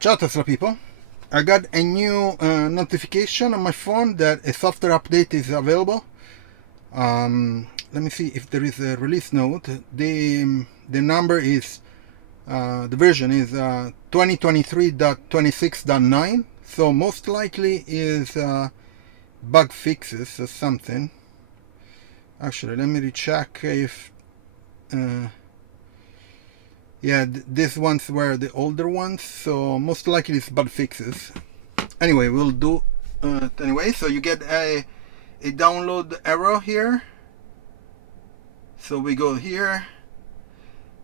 Ciao Tesla people, I got a new notification on my phone that a software update is available. Let me see if there is a release note. The number is, the version is 2023.26.9, so most likely is bug fixes or something. Actually, let me recheck if yeah, these ones were the older ones, so most likely it's bug fixes. Anyway, we'll do it anyway. So you get a download arrow here. So we go here.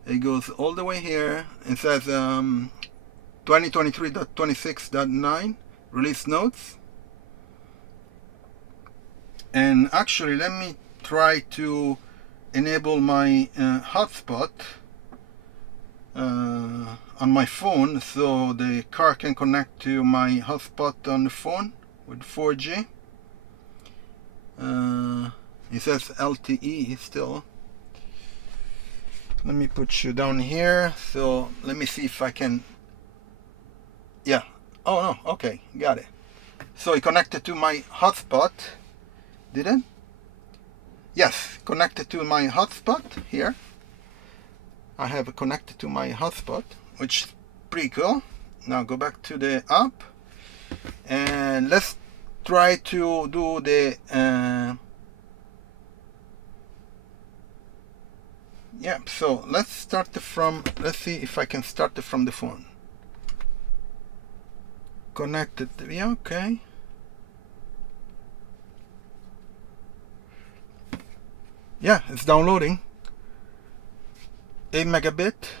It goes all the way here. It says 2023.26.9 release notes. And actually, let me try to enable my hotspot on my phone, so the car can connect to my hotspot on the phone with 4G. It says LTE still. Let me put you down here. So let me see if I can. Yeah. Oh no. Okay. Got it. So it connected to my hotspot. Did it? Yes. Connected to my hotspot here. I have connected to my hotspot, which is pretty cool. Now go back to the app and let's try to do the yeah, so let's start from, let's see if I can start it from the phone. Connected, yeah, okay. Yeah, it's downloading. 8 megabit,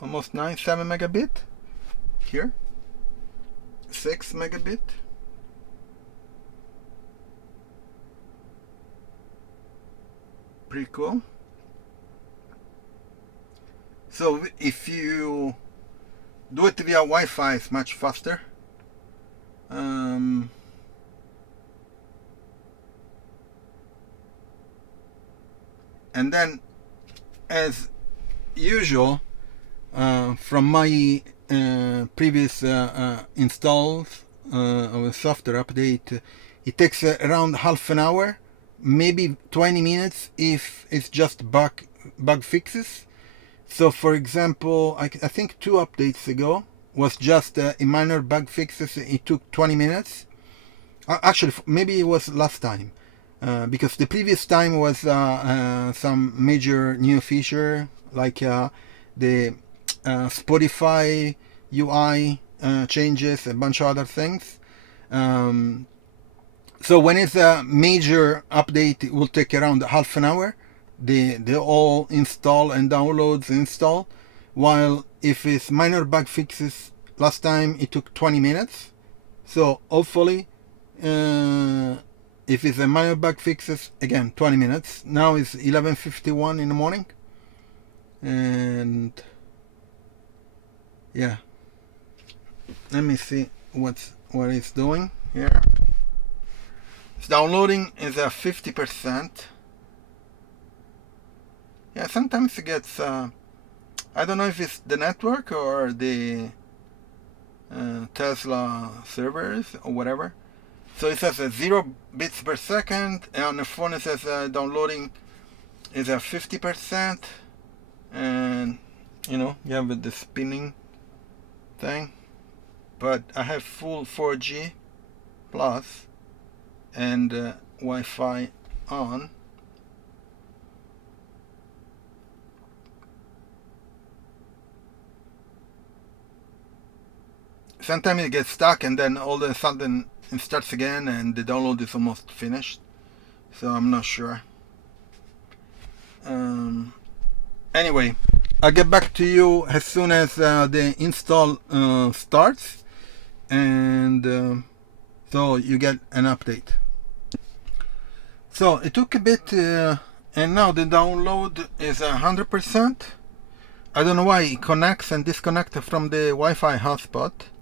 almost 7 megabit here, 6 megabit. Pretty cool. So if you do it via Wi-Fi, it's much faster. And then, as usual, from my previous installs of a software update, it takes around half an hour, maybe 20 minutes if it's just bug fixes. So for example, I think 2 updates ago was just a minor bug fixes. It took 20 minutes. Actually, maybe it was last time. Because the previous time was some major new feature, like the Spotify UI changes, a bunch of other things. So when it's a major update, it will take around half an hour. They all install and downloads install, while if it's minor bug fixes, last time it took 20 minutes. So hopefully, if it's a minor bug fixes, again 20 minutes. Now it's 11:51 in the morning, and yeah, let me see what it's doing here. It's downloading is at 50%. Yeah, sometimes it gets I don't know if it's the network or the Tesla servers or whatever. So it says 0 bits per second, and on the phone it says downloading is at 50%, and you know, you have the spinning thing. But I have full 4G plus and Wi-Fi on. Sometimes it gets stuck, and then all of a sudden it starts again, and the download is almost finished. So I'm not sure. Anyway, I'll get back to you as soon as the install starts, and so you get an update. So it took a bit, and now the download is 100%. I don't know why it connects and disconnects from the Wi-Fi hotspot.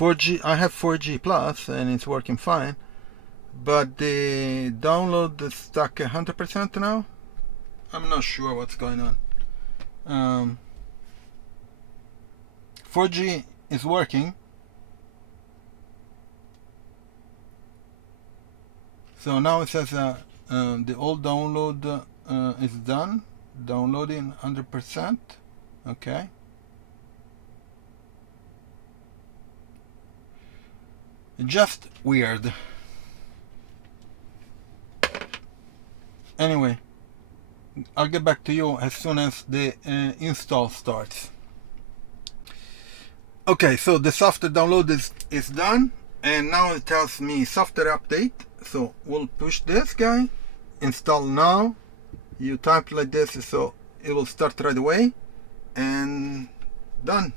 4G, I have 4G plus and it's working fine, but the download is stuck 100% now. I'm not sure what's going on. 4G is working. So now it says the old download is done. Downloading 100%. Okay. Just weird. Anyway, I'll get back to you as soon as the install starts. Okay, so the software download is done, and now it tells me software update. So we'll push this guy, install now. You type like this, so it will start right away, and done.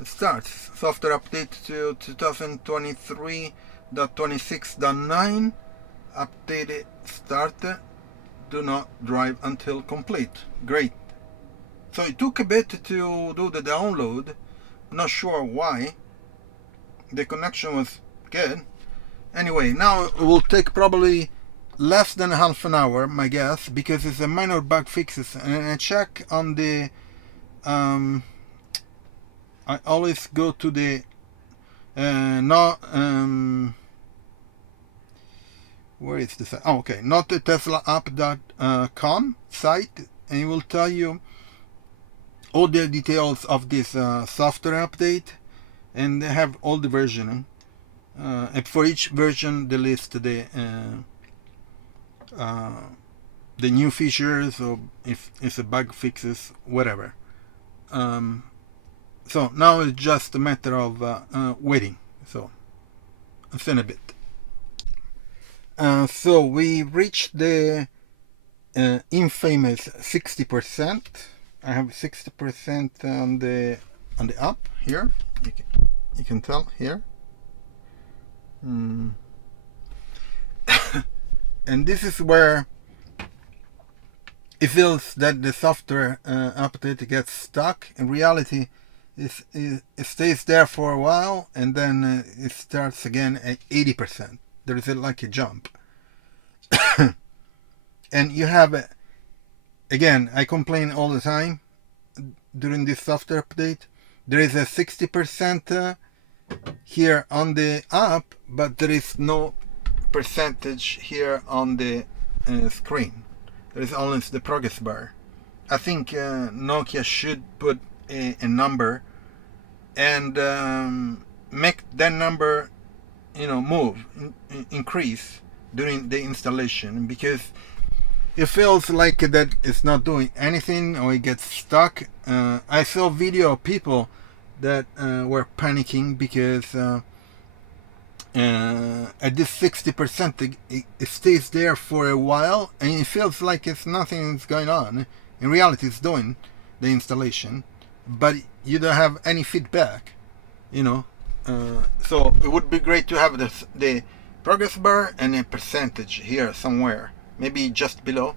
It starts. Software update to 2023.26.9. Update started. Do not drive until complete. Great. So it took a bit to do the download. Not sure why. The connection was good. Anyway, now it will take probably less than half an hour, my guess, because it's a minor bug fixes. And I check on the I always go to the where is this? Oh, okay, not the TeslaApp.com site, and it will tell you all the details of this software update, and they have all the version. And for each version, they list the new features, or if it's a bug fixes, whatever. So now it's just a matter of waiting. So I'll see in a bit. So we reached the infamous 60%. I have 60% on the app here. You can tell here. And this is where it feels that the software update gets stuck. In reality, it stays there for a while, and then it starts again at 80%. There is like a jump. And you have, again, I complain all the time during this software update. There is a 60% here on the app, but there is no percentage here on the screen. There is only the progress bar. I think Nokia should put a number and make that number, move, increase during the installation, because it feels like that it's not doing anything, or it gets stuck. I saw video of people that were panicking because at this 60% it stays there for a while, and it feels like nothing's going on. In reality, it's doing the installation, but you don't have any feedback, so it would be great to have the progress bar and a percentage here somewhere, maybe just below,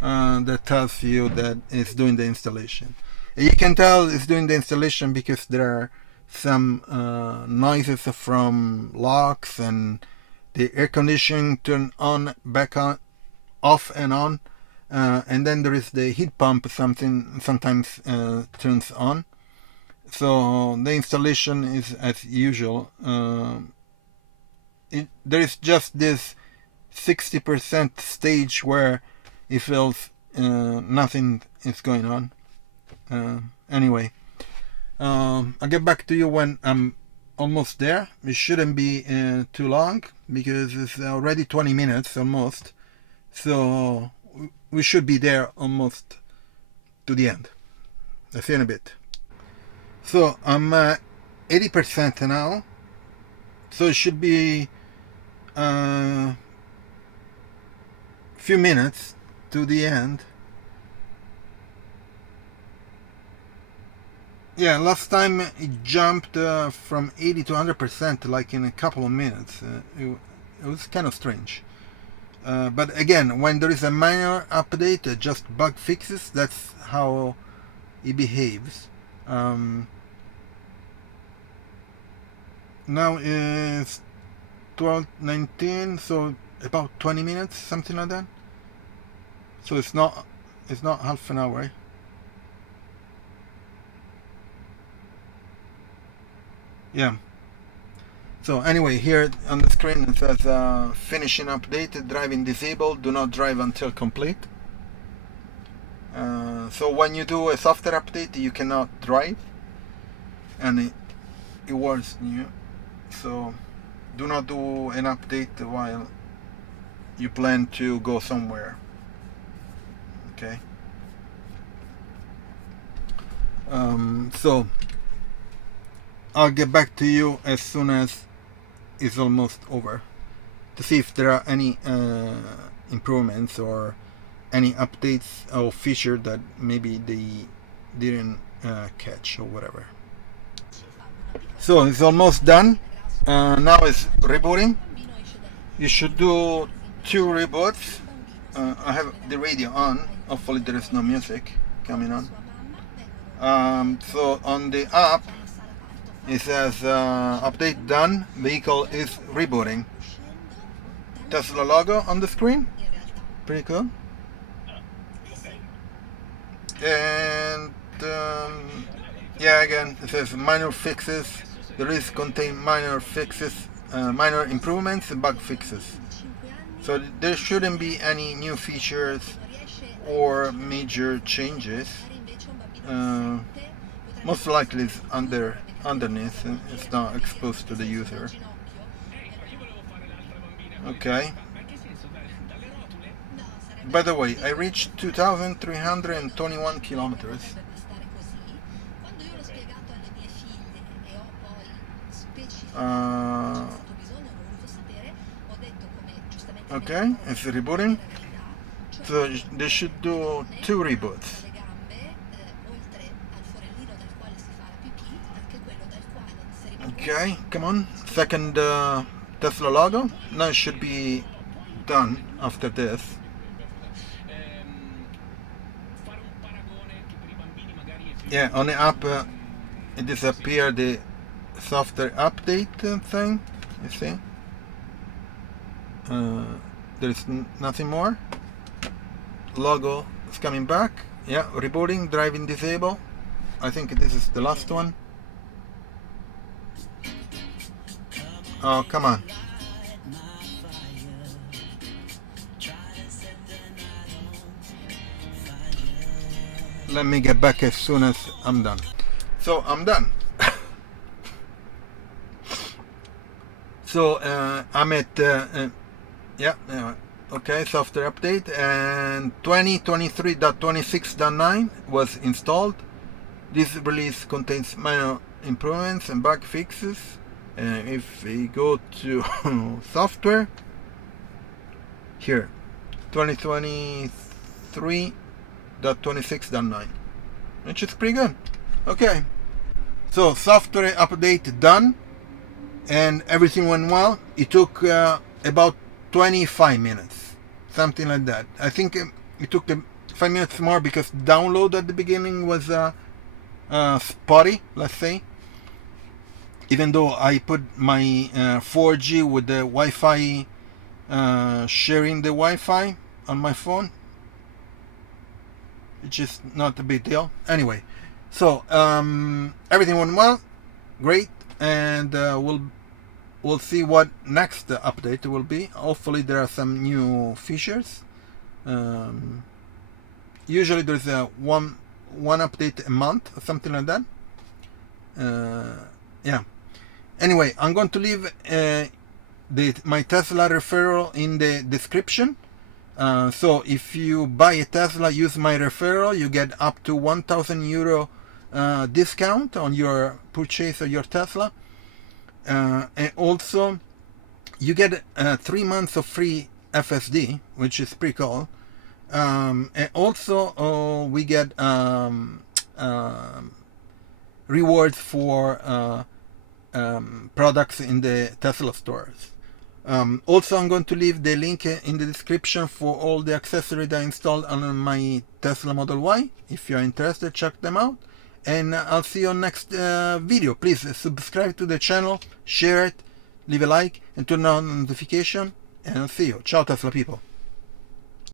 that tells you that it's doing the installation. You can tell it's doing the installation because there are some noises from locks, and the air conditioning turn on, back on, off and on, and then there is the heat pump, sometimes turns on. So the installation is as usual. There is just this 60% stage where it feels nothing is going on. Anyway, I'll get back to you when I'm almost there. It shouldn't be too long, because it's already 20 minutes almost. So we should be there almost to the end. I'll see you in a bit. So I'm 80% now. So it should be a few minutes to the end. Yeah, last time it jumped from 80 to 100% like in a couple of minutes. It was kind of strange. But again, when there is a minor update, just bug fixes, that's how it behaves. Now is 12:19, so about 20 minutes, something like that. So it's not half an hour. Yeah. So anyway, here on the screen it says finishing update, driving disabled, do not drive until complete. So when you do a software update, you cannot drive, and it warns you. So do not do an update while you plan to go somewhere. Okay. So I'll get back to you as soon as it's almost over to see if there are any improvements or any updates or feature that maybe they didn't catch or whatever. So it's almost done. Now it's rebooting. You should do 2 reboots. I have the radio on. Hopefully there is no music coming on. So on the app it says update done, vehicle is rebooting. Tesla logo on the screen. Pretty cool. And yeah, again it says minor fixes. The list contains minor fixes, minor improvements and bug fixes. So there shouldn't be any new features or major changes. Most likely it's underneath, it's not exposed to the user. Okay. By the way, I reached 2,321 kilometers. Okay, it's rebooting. So they should do 2 reboots. Okay, come on. Second Tesla logo. Now it should be done after this. Yeah, on the app it disappeared the software update thing. You see? There is nothing more. Logo is coming back. Yeah, rebooting, driving disabled. I think this is the last one. Oh, come on. Let me get back as soon as I'm done. So I'm done. So I'm at okay, software update, and 2023.26.9 was installed. This release contains minor improvements and bug fixes. If we go to software, here 2023.26.9, which is pretty good. Okay, so software update done, and everything went well. It took about 25 minutes, something like that. I think it took 5 minutes more because download at the beginning was spotty, let's say. Even though I put my 4G with the Wi-Fi, sharing the Wi-Fi on my phone, which is not a big deal. Anyway, so everything went well, great, and we'll see what next update will be. Hopefully there are some new features. Usually there's one update a month or something like that. Yeah. Anyway, I'm going to leave my Tesla referral in the description. So if you buy a Tesla, use my referral, you get up to 1,000 euro discount on your purchase of your Tesla. And also you get 3 months of free FSD, which is pretty cool. And also we get rewards for products in the Tesla stores. Also, I'm going to leave the link in the description for all the accessories that I installed on my Tesla Model Y. If you're interested, check them out. And I'll see you on next video. Please subscribe to the channel, share it, leave a like, and turn on notification. And I'll see you. Ciao, Tesla people.